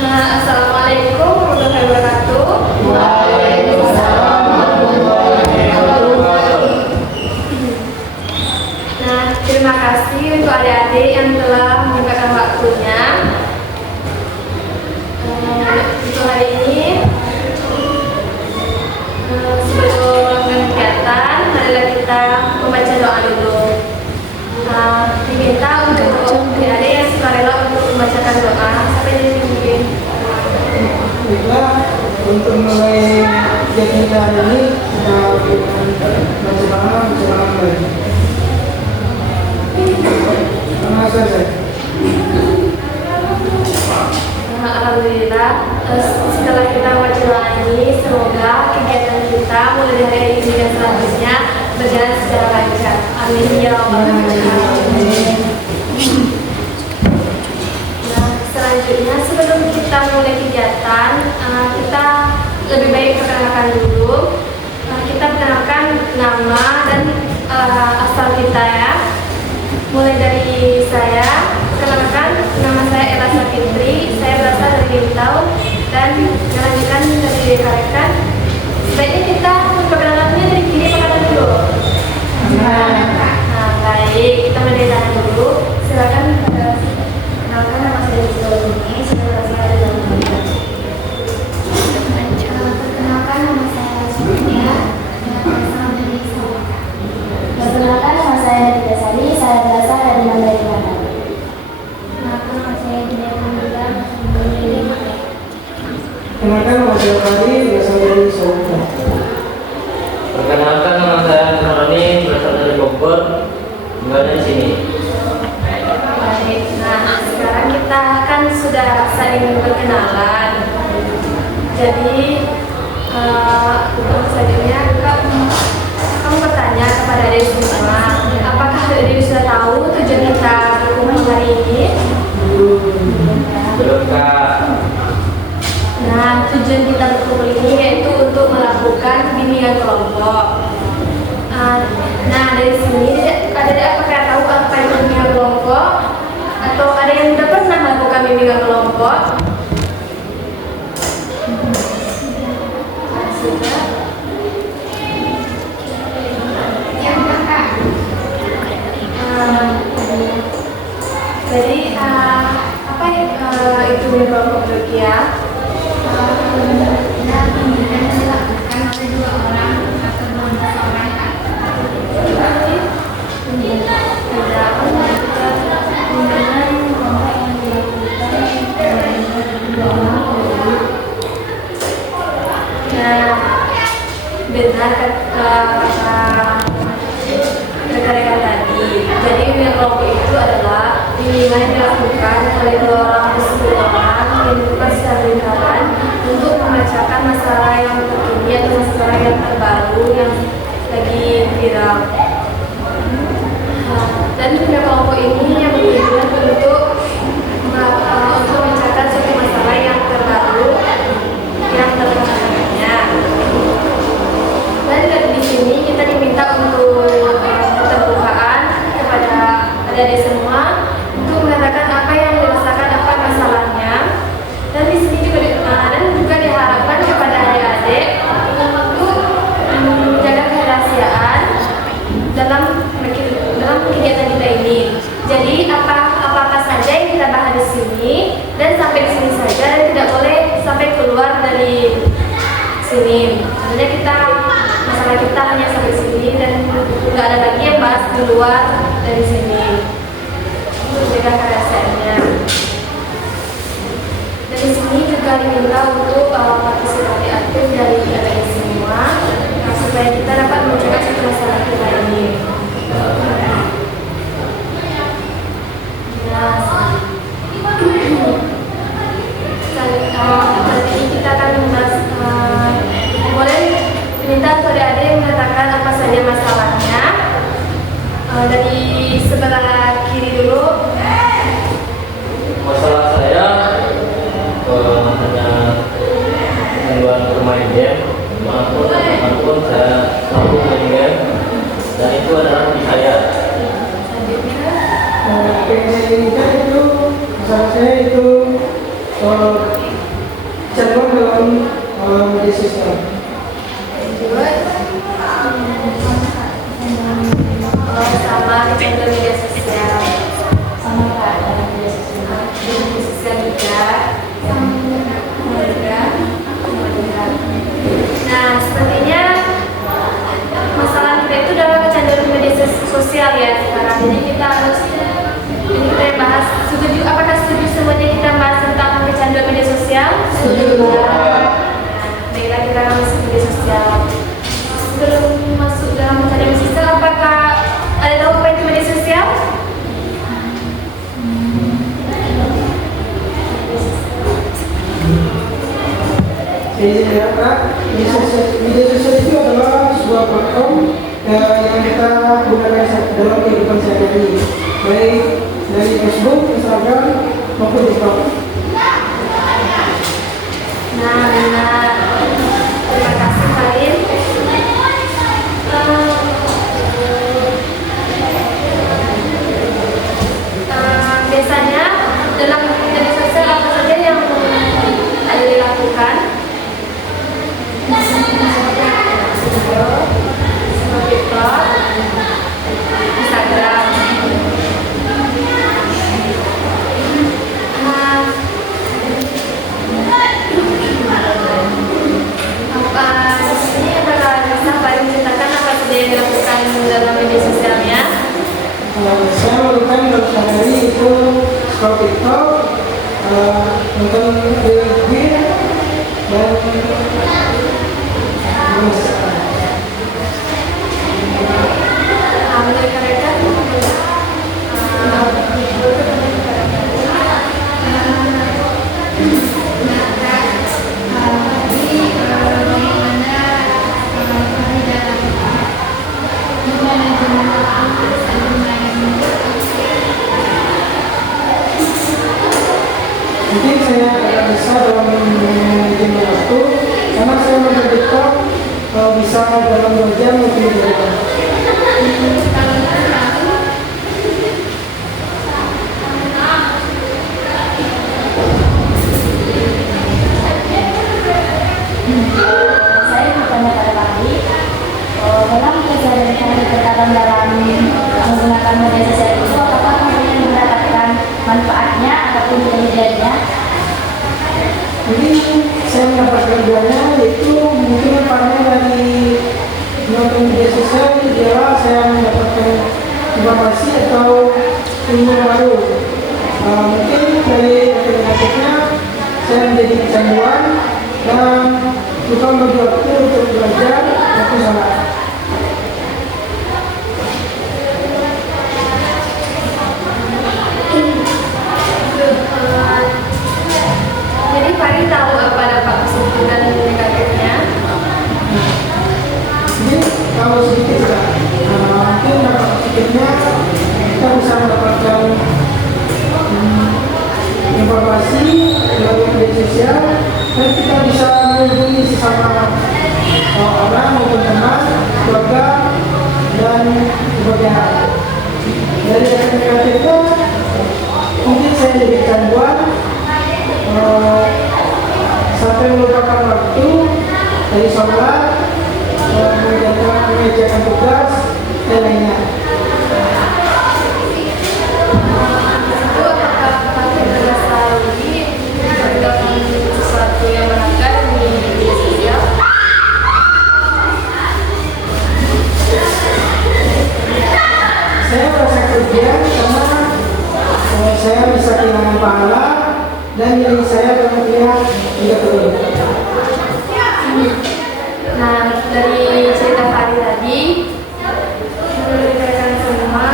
Assalamualaikum warahmatullahi wabarakatuh. Waalaikumsalam warahmatullahi wabarakatuh. Nah, terima kasih untuk adik-adik yang telah menyempatkan waktunya. Untuk hari ini, sebelum kegiatan, marilah kita membaca doa dulu. Diminta untuk adik-adik yang sukarela untuk membacakan doa. Sampai di sini. Baiklah, untuk mulai kegiatan kita hari ini kita berikan bersama lagi. Sama saja. Alhamdulillah, setelah kita membaca doa ini, semoga kegiatan kita mulai dari hari ini dan selanjutnya berjalan secara lancar. Amin ya Allah. Nah, selanjutnya sebelum kita mulai kegiatan, kita lebih baik perkenalkan dulu. Kita perkenalkan nama dan asal kita ya. Mulai dari saya, perkenalkan nama saya Elasa Fitri, saya berasal dari Bintau dan melanjutkan dari rekan. Sebaiknya kita perkenalannya dari kiri ke kanan dulu. Nah, baik, kita mulai dari kanan dulu. Silakan perkenalkan nama saya di sini, saya berasal dari Bintau. Perkenalkan nama saya Surya, saya berasal dari Sawaka. Perkenalkan nama saya Nabila Sari, saya berasal dari Mandailing. Nama saya Dina Pamila, dari Perkenalkan nama saya Fadi, berasal dari Solo. Perkenalkan nama saya Nurani, berasal dari Bogor, tinggal di sini. Baik, nah sekarang kita kan sudah saling berkenalan. Jadi untuk selanjutnya kamu bertanya kepada adik semua, apakah adik sudah tahu tujuan kita berkumpul hari ini? Belum Kak. Nah, tujuan kita berkumpul ini yaitu untuk melakukan bimbingan kelompok. Nah, dari sini ada apakah tahu apa itu bimbingan kelompok? Atau ada yang sudah pernah melakukan bimbingan kelompok? Sudah. Ya, Kak. Jadi apa itu bimbingan kelompok ya? Bimbingan dilakukan oleh 2 orang atau 12 orang. Benar kata rekan-rekan tadi. Jadi bimbingan kelompok itu adalah bimbingan yang dilakukan oleh 2 orang atau 10 orang yang dilakukan secara berkala untuk membacakan masalah yang terkini atau masalah yang terbaru yang lagi viral. Dan bimbingan kelompok ini yang bertujuan untuk membacakan suatu masalah yang terbaru yang terkenalnya. Dan di sini kita diminta untuk keterbukaan kepada adik-adik semua untuk mengatakan apa yang dirasakan, apa masalahnya. Dan di sini juga diharapkan kepada adik-adik untuk menjaga kerahasiaan dalam kegiatan kita ini. Jadi apa saja yang kita bahas di sini dan sampai di sini saja dan tidak boleh sampai keluar dari sini. Sebenarnya masalah kita hanya sampai sini dan nggak ada lagi yang bahas di luar dari sini untuk jaga kerahasiaannya. Dari sini juga diminta untuk partisipasi aktif dari adik semua supaya kita dapat menjaga satu masalah kita ini. Nanti kita akan membahas boleh minta kepada adik mengatakan apa saja masalahnya. Dari sebelah kiri dulu. Masalah saya hanya gangguan bermain game, manapun saya selalu main game, dan itu adalah hobi saya. Pengen belajar. Nah, sepertinya masalah kita itu adalah kecanduan media sosial ya sekarang. Jadi kita harus ini kita yang bahas. Setuju? Apakah setuju semuanya kita bahas tentang kecanduan media sosial? Setuju. Baiklah, kita masuk media sosial. Sebelum masuk dalam kecanduan media sosial, apakah ada tahu apa itu media sosial? Jadi media sosial itu adalah sebuah platform yang kita gunakan dalam kehidupan sehari-hari, baik dari Facebook, Instagram maupun TikTok. Nah, benar. Terima kasih Farid. Biasanya dalam media sosial apa saja yang ada dilakukan? TikTok, Instagram. Ini adalah bisa paling menceritakan apa saja yang dilakukan dalam media sosialnya. Saya melakukan dalam sehari itu scroll TikTok, nonton film dan mungkin saya agak bisa dalam manajemen waktu karena saya nonton TikTok bisa dalam 2 jam lebih dari itu. Saya bertanya pada Pakri, dalam keseharian kami berkaitan dalam menggunakan media sosial itu, apakah kalian mendapatkan manfaatnya ataupun kemudiannya? Jadi saya mendapatkan keduanya, yaitu mungkin manfaatnya dari nonton media sosial adalah saya mendapatkan informasi atau ilmu baru. Mungkin dari negatifnya saya menjadi kecanduan dan lupa bagi waktu untuk belajar waktu sholat. Jadi Farid tahu apa dampak positif dan negatifnya? Jadi kalau sedikit ya, mungkin dampak positifnya kita bisa mendapatkan informasi melalui media sosial dan kita bisa menghubungi sesama orang maupun teman, keluarga dan berbagai hal. Dari yang negatifnya mungkin saya jadi kecanduan sampai melupakan waktu dari sholat, mengerjakan tugas dan lainnya. Itu apakah Farid merasa rugi melakukan sesuatu yang melanggar di media sosial? Saya merasa kerugian karena saya bisa kehilangan pahala dan nilai saya dalam pihak tidak turun. Nah, dari cerita Farid tadi, menurut kalian semua,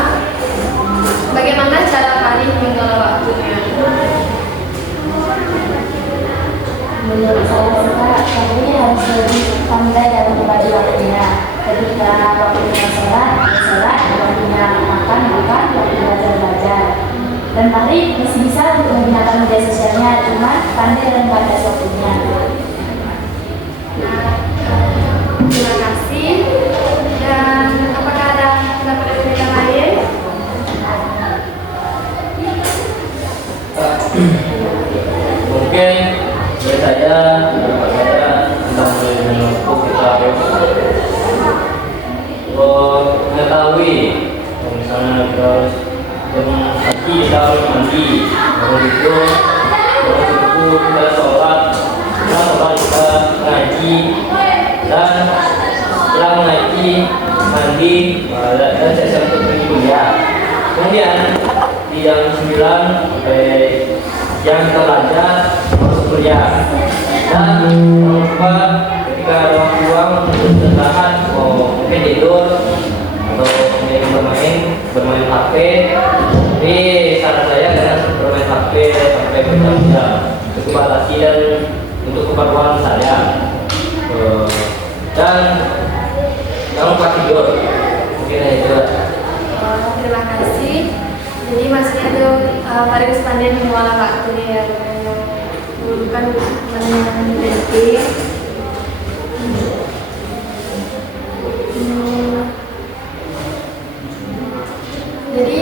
bagaimana cara Farid mengelola waktunya? Menurut saya kami harus lebih pandai dalam membagi waktunya. Ketika waktunya sholat, waktunya makan, waktunya belajar. Dan Pakri masih bisa untuk menggunakan media sosialnya, cuma pandai dalam membatasi waktunya. Nah, terima kasih. Dan apakah ada pendapat dari yang lain? Mungkin dari saya tentang manajemen waktu kita harus mengetahui misalnya kita harus pagi kita harus mandi, baru itu lagi dan saya siap untuk pergi kuliah. Kemudian di jam 9 sampai jam kita belajar harus kuliah. Dan jangan lupa ketika ada waktu luang untuk istirahat, mungkin tidur atau mungkin bermain HP. Jadi saran saya jangan bermain HP sampai berjam-jam. Cukup batasi dan untuk keperluan saya. Dan jangan lupa tidur. Mungkin itu. Terima kasih. Jadi maksudnya tuh pada kesempatan mengolah waktu ya, bukan meneliti. Jadi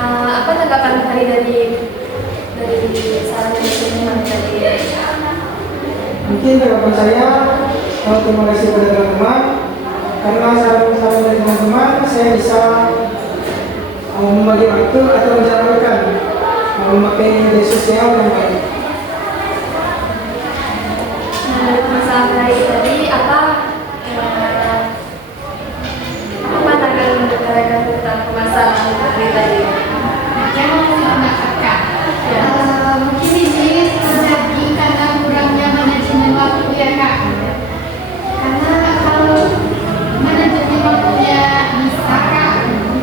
apa tanggapan hari dari saran yang disini tadi? Mungkin tanggapan saya, terima kasih pada teman-teman. Karena saran-saran dari teman-teman, saya bisa membagi waktu atau menjalankan memakai media sosial yang baik. Masalah hari tadi apa pandangan rekan-rekan tentang permasalahan hari tadi? Mungkin ini terjadi karena kurangnya manajemen waktu ya Kak. Karena kalau manajemen waktunya bisa Kak,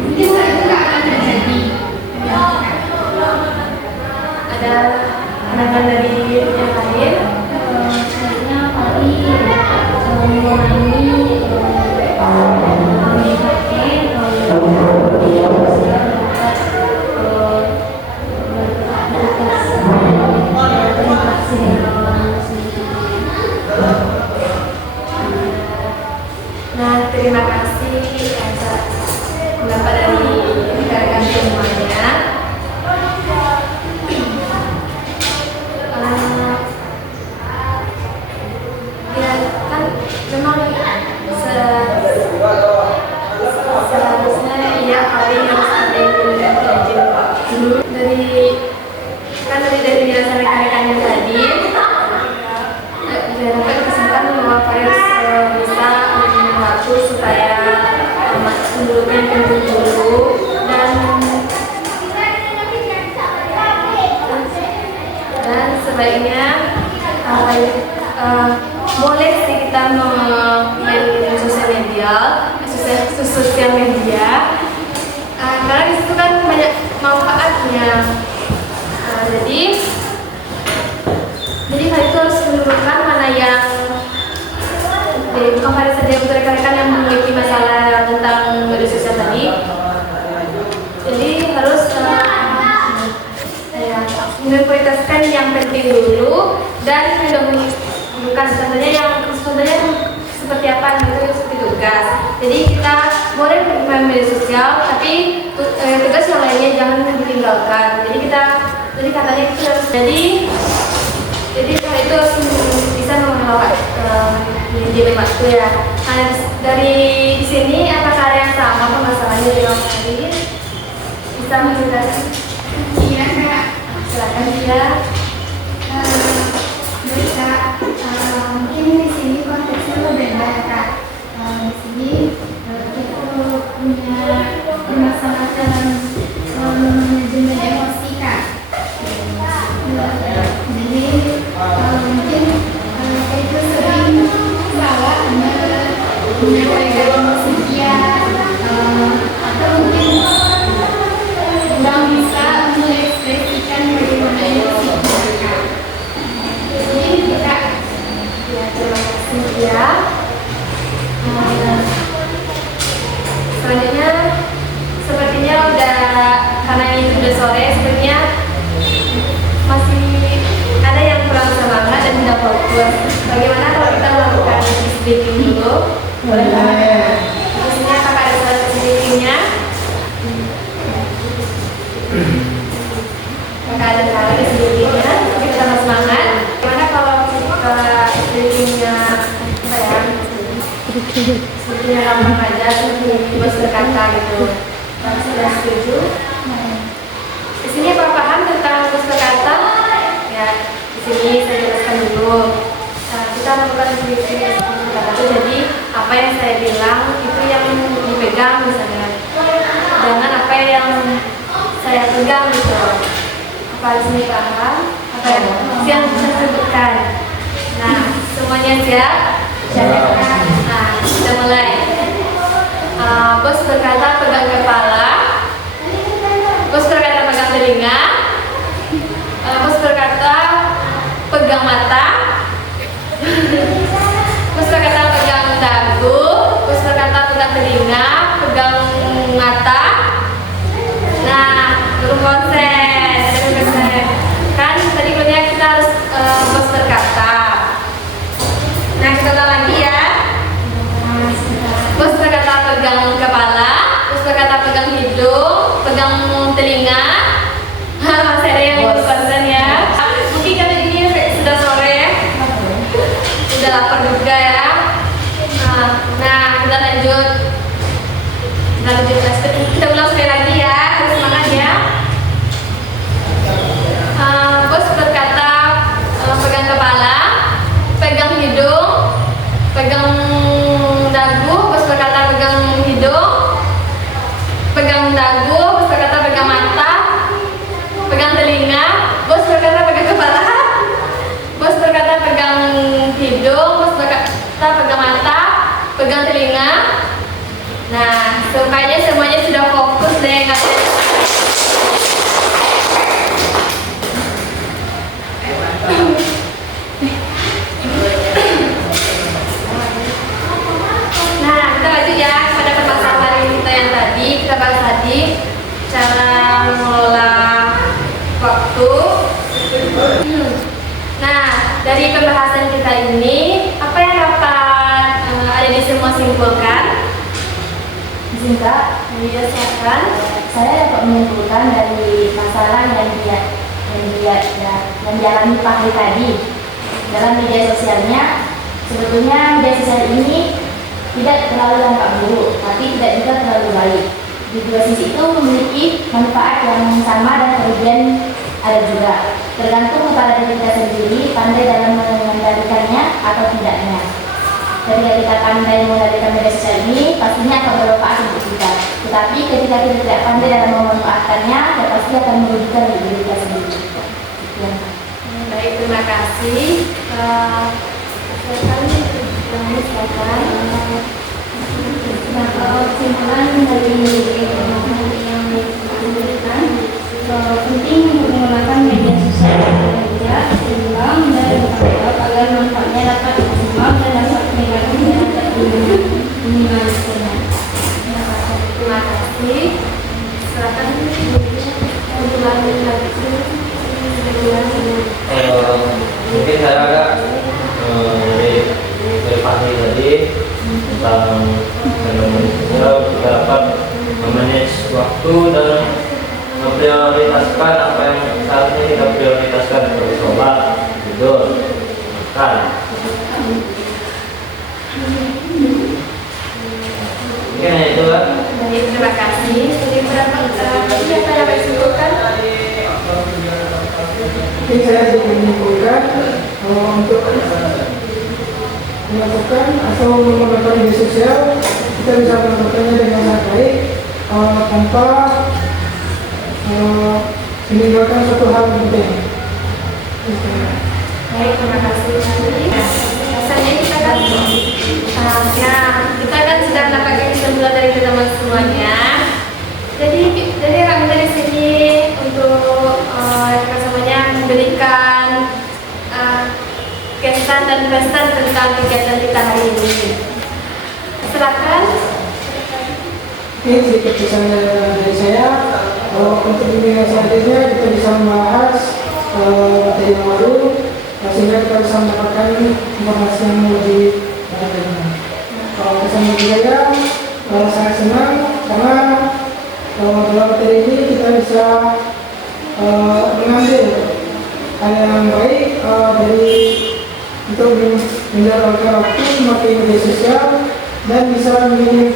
mungkin hal itu nggak akan terjadi. Ada pandangan dari yang lain? Sebenarnya paling mengurangi Nah, terima kasih atas pendapat dari rekan-rekan semuanya. Ya kan memang seharusnya ya paling harus ada yang manajemen waktu dari penjelasan rekan-rekan yang tadi. Dapat kesimpulan bahwa harus bisa manajemen waktu supaya sebelumnya penting dulu dan sebaiknya boleh sih kita main sosial media karena disitu kan banyak manfaatnya. Jadi hal itu harus menurunkan mana yang bukan pada saja untuk rekan-rekan yang memiliki masalah tentang media sosial tadi. Jadi harus memprioritaskan yang penting dulu dan bukan contohnya seperti apa gitu seperti tugas. Jadi kita boleh main media sosial tapi tugas yang lainnya jangan ditinggalkan. Jadi katanya itu harus jadi hal itu harus bisa mengawal manajemen waktu ya. Nah, dari sini apakah ada yang sama permasalahannya dengan tadi? Bisa menjelaskan? Iya Kak. Silakan dia. Baik Kak, mungkin di sini konteksnya berbeda ya Kak. Di sini kita punya permasalahan dalam manajemen emosi Kak. Jadi mungkin kita itu sering salah menyampaikan emosi dia atau mungkin kurang bisa mengekspresikan bagaimana emosi kita. Jadi kita Terima kasih ya. Selanjutnya sepertinya karena ini sudah sore, sepertinya masih ada yang kurang semangat dan tidak fokus. Bagaimana kalau kita melakukan speaking dulu? Boleh Kak? Maksudnya apakah ada suara speakingnya? Apakah ada suara speakingnya? Kita tambah semangat. Bagaimana kalau kita speakingnya speakingnya gampang aja, terus berkata gitu. Sudah setuju? Di sini apa paham tentang berkata? Ya, di sini saya jelaskan dulu. Kita melakukan speaking berkata itu jadi apa apa yang saya bilang itu yang dipegang misalnya, jangan apa yang saya pegang gitu. Apa di sini paham? Apa yang saya sebutkan? Nah, semuanya siap? Nah, kita mulai. Bos berkata pegang kepala, bos berkata pegang telinga, bos berkata pegang mata, bos berkata pegang dagu, bos berkata pegang telinga, pegang mata. Nah, turun konsen, kan tadi punya kita harus bos berkata. Nah, kita ulang lagi ya. Bos berkata pegang kepala, bos berkata pegang hidung, pegang telinga. Masih ada yang ikut konsen ya. Mungkin karena ini sudah sore, sudah lapar juga ya. Nah, kita lanjut. Kita ulang sekali lagi ya, harus semangat ya. Bos berkata pegang kepala, pegang hidung, pegang dagu, bos berkata pegang hidung, pegang dagu, bos berkata pegang mata, pegang telinga, bos berkata pegang kepala, bos berkata pegang hidung, bos berkata pegang mata, pegang telinga. Nah, kayaknya semuanya sudah fokus deh katanya. Nah, kita lanjut ya pada permasalahan kita yang tadi kita bahas tadi, cara mengelola waktu. Nah, dari pembahasan kita ini apa yang dapat ada semua simpulkan? Singkat, Silakan. saya dapat menyimpulkan dari masalah yang dialami Pak Hari tadi dalam media sosialnya. Sebetulnya media sosial ini tidak terlalu dampak buruk, tapi tidak juga terlalu baik. Di dua sisi itu memiliki manfaat yang sama dan kerugian ada juga. Tergantung kepada diri kita sendiri pandai dalam mengendalikannya atau tidaknya. Ketika kita pandai mengendalikan media sosial ini, pastinya akan bermanfaat untuk kita. Tetapi ketika kita tidak pandai dalam memanfaatkannya, ya pasti akan merugikan diri kita sendiri. Ya. Baik, terima kasih. Silakan. Nah, kesimpulan dari yang diberikan, penting menggunakan media sosial yang bijak, seimbang, dan bertanggung agar manfaatnya dapat maksimal dan dapat negatifnya dapat diminimalisir. Terima kasih. Silakan ulangi lagi. Mungkin saya agak dari pagi tadi tentang fenomena sosial, kita dapat memanage waktu dan memprioritaskan apa yang seharusnya kita prioritaskan seperti sholat, tidur, makan. Mungkin hanya itu lah. Baik, terima kasih. Jadi berapa siapa yang dapat simpulkan? Mungkin saya juga menyimpulkan untuk melakukan atau menggunakan media sosial, kita bisa melakukannya dengan sangat baik tanpa meninggalkan suatu hal yang penting. Baik, terima kasih. Rasanya kita kan, ya kita kan sudah mendapatkan kesimpulan dari teman semuanya. Jadi kami dari sini untuk rekan semuanya memberikan kesan dan pesan tentang kegiatan kita hari ini. Silakan. Ini sedikit pesan dari saya. Untuk dunia selanjutnya kita bisa membahas materi yang baru, sehingga kita bisa mendapatkan informasi yang lebih banyak. Pesan dari saya sangat senang karena dalam materi ini kita bisa mengambil hal yang baik dari untuk menjalankan waktu memakai media sosial dan bisa memilih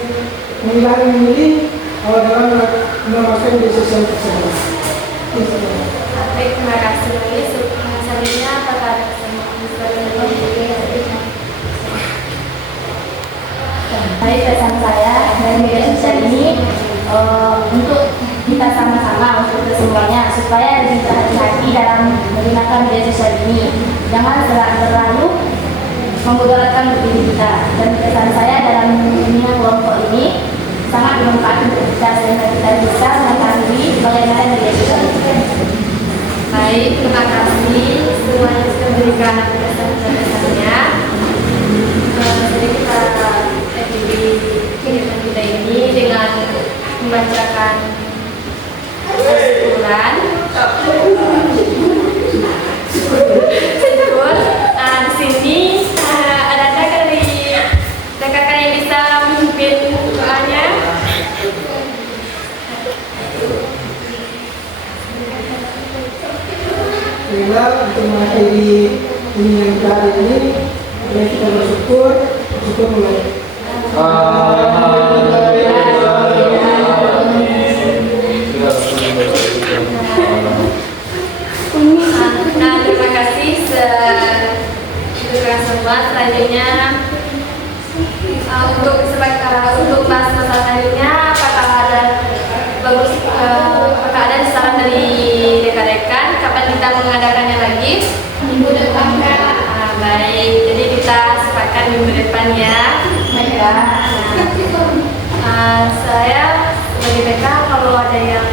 dalam memakai media sosial tersebut. Baik, terima kasih. Selanjutnya apakah ada supaya lebih berhati-hati dalam menggunakan media sosial ini. Jangan terlalu memudaratkan diri kita. Dan pesan saya dalam dunia kelompok ini sangat bermanfaat untuk kita sehingga kita bisa mengetahui bagaimana media sosial itu. Baik, terima kasih semuanya sudah memberikan pesan-pesannya. Jadi kita akhiri kegiatan kita ini dengan membacakan Al-Quran. Syukur. Di sini ada dari kakak yang bisa memimpin doanya. Sehingga untuk mengakhiri kunjungan kita hari ini, mari kita bersyukur mulai. Nah, terima kasih semua. Selanjutnya untuk bahas masalah selanjutnya, apakah ada saran dari rekan-rekan kapan kita mengadakannya lagi? Minggu depan Kak. Baik, jadi kita sepakat minggu depan ya. Baiklah. Saya sebagai BK kalau ada yang